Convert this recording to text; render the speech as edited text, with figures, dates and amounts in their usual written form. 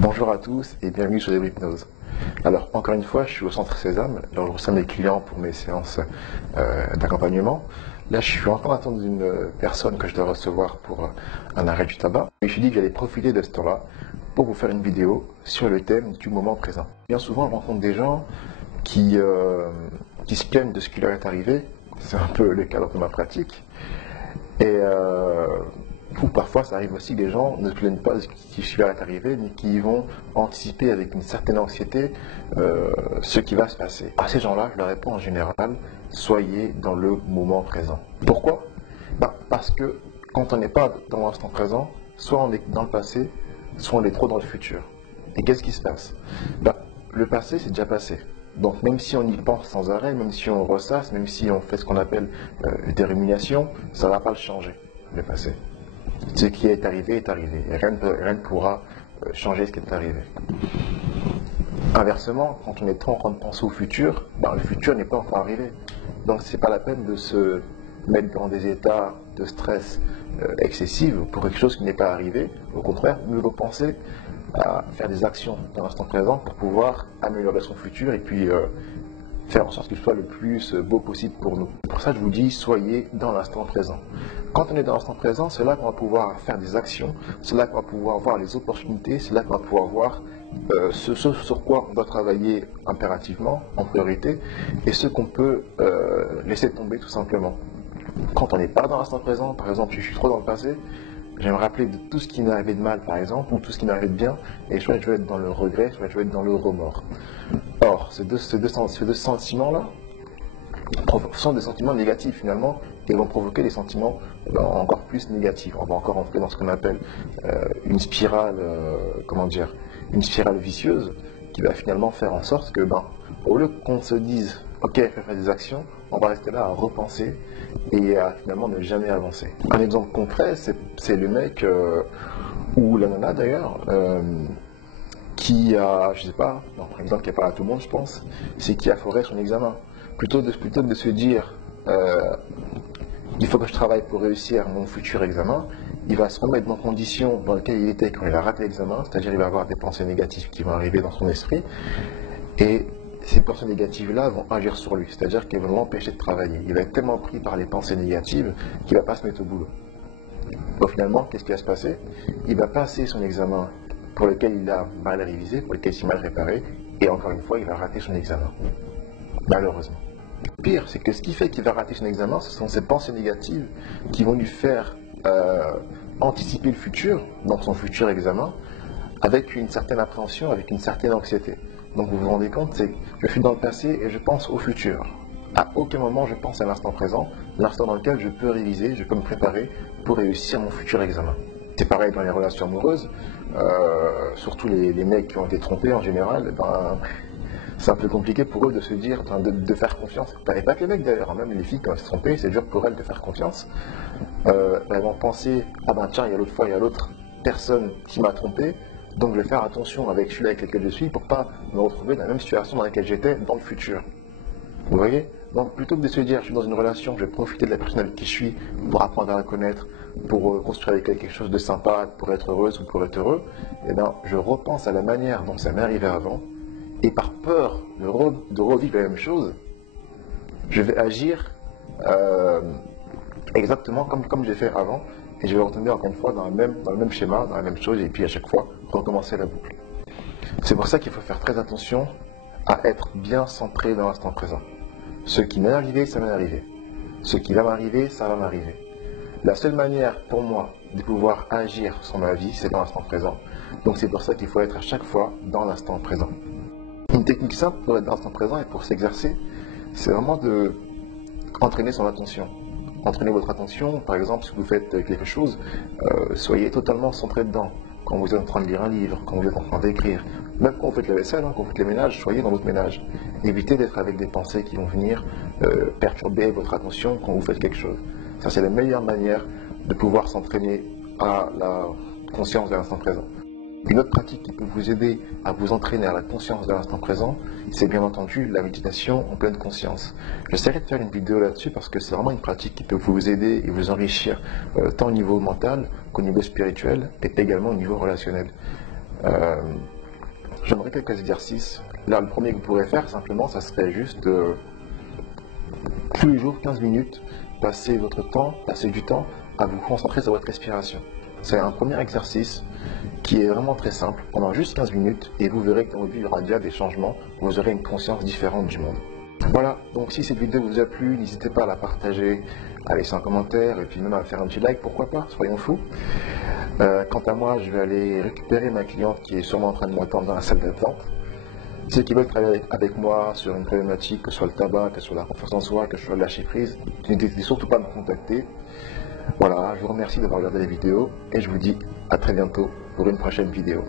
Bonjour à tous et bienvenue sur Hypnose. Alors, encore une fois, je suis au Centre Sésame, là je reçois mes clients pour mes séances d'accompagnement. Là, je suis en train d'attendre une personne que je dois recevoir pour un arrêt du tabac. Et je me suis dit que j'allais profiter de ce temps-là pour vous faire une vidéo sur le thème du moment présent. Bien souvent, je rencontre des gens qui se plaignent de ce qui leur est arrivé. C'est un peu le cadre de ma pratique. Et ou parfois, ça arrive aussi que les gens ne se plaignent pas de ce qui leur est arrivé, mais qui vont anticiper avec une certaine anxiété ce qui va se passer. À ces gens-là, je leur réponds en général, soyez dans le moment présent. Pourquoi? Parce que quand on n'est pas dans l'instant présent, soit on est dans le passé, soit on est trop dans le futur. Et qu'est-ce qui se passe? Le passé, c'est déjà passé. Donc même si on y pense sans arrêt, même si on ressasse, même si on fait ce qu'on appelle des ruminations, ça ne va pas le changer, le passé. Ce qui est arrivé, et rien ne pourra changer ce qui est arrivé. Inversement, quand on est trop en train de penser au futur, le futur n'est pas encore arrivé. Donc c'est pas la peine de se mettre dans des états de stress excessifs pour quelque chose qui n'est pas arrivé. Au contraire, mieux vaut penser à faire des actions dans l'instant présent pour pouvoir améliorer son futur et puis faire en sorte qu'il soit le plus beau possible pour nous. Pour ça, je vous dis, soyez dans l'instant présent. Quand on est dans l'instant présent, c'est là qu'on va pouvoir faire des actions, c'est là qu'on va pouvoir voir les opportunités, c'est là qu'on va pouvoir voir ce sur quoi on doit travailler impérativement, en priorité, et ce qu'on peut laisser tomber tout simplement. Quand on n'est pas dans l'instant présent, par exemple, je suis trop dans le passé, je vais me rappeler de tout ce qui m'est arrivé de mal, par exemple, ou tout ce qui m'est arrivé de bien, et je vais être dans le regret, je vais être dans le remords. Or, ces deux sentiments-là sont des sentiments négatifs finalement, et vont provoquer des sentiments encore plus négatifs. On va encore entrer dans ce qu'on appelle une spirale, une spirale vicieuse, qui va finalement faire en sorte que, au lieu qu'on se dise, ok, je vais faire des actions, on va rester là à repenser et à finalement ne jamais avancer. Un exemple concret, c'est le mec, ou la nana d'ailleurs, qui a, je sais pas, par exemple qui a parlé à tout le monde je pense, c'est qui a foiré son examen. Plutôt que de se dire, il faut que je travaille pour réussir mon futur examen, il va se remettre dans les conditions dans lesquelles il était quand il a raté l'examen, c'est-à-dire il va avoir des pensées négatives qui vont arriver dans son esprit, et ces pensées négatives-là vont agir sur lui, c'est-à-dire qu'elles vont l'empêcher de travailler. Il va être tellement pris par les pensées négatives qu'il ne va pas se mettre au boulot. Donc finalement, qu'est-ce qui va se passer? Il va passer son examen pour lequel il a mal révisé, pour lequel il s'est mal préparé, et encore une fois, il va rater son examen. Malheureusement. Pire, c'est que ce qui fait qu'il va rater son examen, ce sont ces pensées négatives qui vont lui faire anticiper le futur, donc son futur examen, avec une certaine appréhension, avec une certaine anxiété. Donc vous vous rendez compte, c'est que je suis dans le passé et je pense au futur. À aucun moment je pense à l'instant présent, l'instant dans lequel je peux réviser, je peux me préparer pour réussir mon futur examen. C'est pareil dans les relations amoureuses, surtout les mecs qui ont été trompés en général, c'est un peu compliqué pour eux de se dire, de faire confiance. Et pas que les mecs d'ailleurs, même les filles quand elles se trompent, c'est dur pour elles de faire confiance. Elles vont penser, tiens, il y a l'autre fois, il y a l'autre personne qui m'a trompé, donc je vais faire attention avec celui-là avec lequel je suis pour pas me retrouver dans la même situation dans laquelle j'étais dans le futur. Vous voyez? Donc plutôt que de se dire, je suis dans une relation, je vais profiter de la personne avec qui je suis pour apprendre à la connaître, pour construire avec elle quelque chose de sympa, pour être heureuse ou pour être heureux, je repense à la manière dont ça m'est arrivé avant, et par peur de revivre la même chose, je vais agir exactement comme j'ai fait avant, et je vais retomber encore une fois dans le même schéma, dans la même chose, et puis à chaque fois recommencer la boucle. C'est pour ça qu'il faut faire très attention à être bien centré dans l'instant présent. Ce qui m'est arrivé, ça m'est arrivé. Ce qui va m'arriver, ça va m'arriver. La seule manière pour moi de pouvoir agir sur ma vie, c'est dans l'instant présent. Donc c'est pour ça qu'il faut être à chaque fois dans l'instant présent. Une technique simple pour être dans l'instant présent et pour s'exercer, c'est vraiment de entraîner son attention. Entraînez votre attention, par exemple, si vous faites quelque chose, soyez totalement centré dedans. Quand vous êtes en train de lire un livre, quand vous êtes en train d'écrire, même quand vous faites la vaisselle, quand vous faites les ménages, soyez dans votre ménage. Évitez d'être avec des pensées qui vont venir perturber votre attention quand vous faites quelque chose. Ça, c'est la meilleure manière de pouvoir s'entraîner à la conscience de l'instant présent. Une autre pratique qui peut vous aider à vous entraîner à la conscience de l'instant présent, c'est bien entendu la méditation en pleine conscience. J'essaierai de faire une vidéo là-dessus parce que c'est vraiment une pratique qui peut vous aider et vous enrichir tant au niveau mental qu'au niveau spirituel et également au niveau relationnel. J'aimerais quelques exercices. Là, le premier que vous pourrez faire, simplement, ça serait juste tous les jours, 15 minutes, passer du temps à vous concentrer sur votre respiration. C'est un premier exercice qui est vraiment très simple, pendant juste 15 minutes, et vous verrez que dans votre vie, il y aura déjà des changements, vous aurez une conscience différente du monde. Voilà, donc si cette vidéo vous a plu, n'hésitez pas à la partager, à laisser un commentaire, et puis même à faire un petit like, pourquoi pas, soyons fous. Quant à moi, je vais aller récupérer ma cliente qui est sûrement en train de m'attendre dans la salle d'attente. Ceux qui veulent travailler avec moi sur une problématique, que ce soit le tabac, que ce soit la confiance en soi, que ce soit le lâcher prise, n'hésitez surtout pas à me contacter. Voilà, je vous remercie d'avoir regardé la vidéo et je vous dis à très bientôt pour une prochaine vidéo.